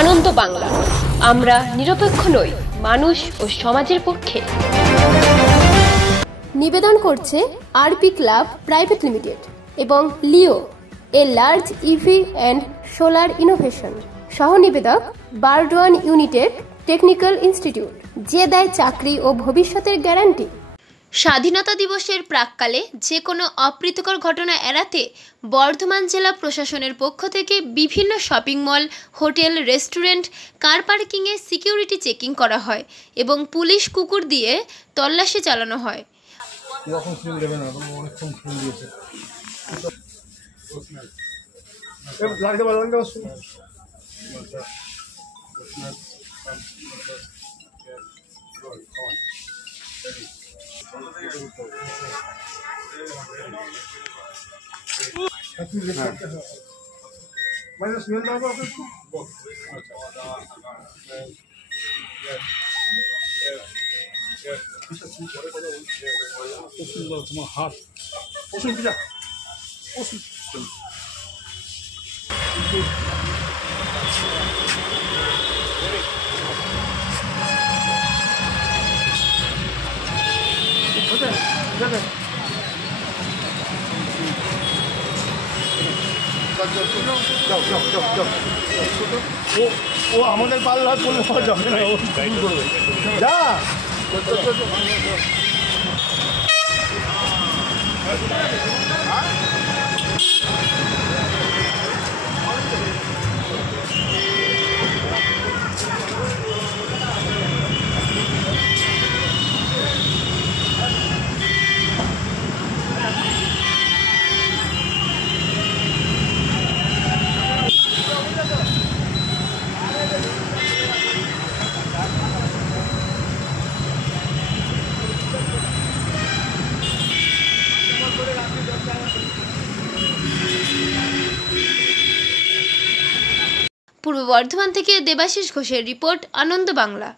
আনন্দ বাংলা, আমরা নিরপেক্ষ নই, মানুষ ও সমাজের পক্ষে। নিবেদন করছে আরপি ক্লাব প্রাইভেট লিমিটেড এবং Leo, a large EV and solar innovation. সহ নিবেদক বারডোয়ান ইউনিটেক টেকনিক্যাল ইনস্টিটিউট, যে দেয় চাকরি ও ভবিষ্যতের গ্যারান্টি। স্বাধীনতা দিবসের প্রাক্কালে যে কোনো অপ্রীতিকর ঘটনা এড়াতে বর্ধমান জেলা প্রশাসনের পক্ষ থেকে বিভিন্ন শপিং মল, হোটেল, রেস্টুরেন্ট, কার পার্কিংয়ে সিকিউরিটি চেকিং করা হয় এবং পুলিশ কুকুর দিয়ে তল্লাশি চালানো হয়। তোমার হাত ওষুধ যা ওষুধ ও আমাদের পাল্লা করলে পাওয়া যাবে না, যা পূর্ব বর্ধমান থেকে দেবাশিস ঘোষের রিপোর্ট, আনন্দ বাংলা।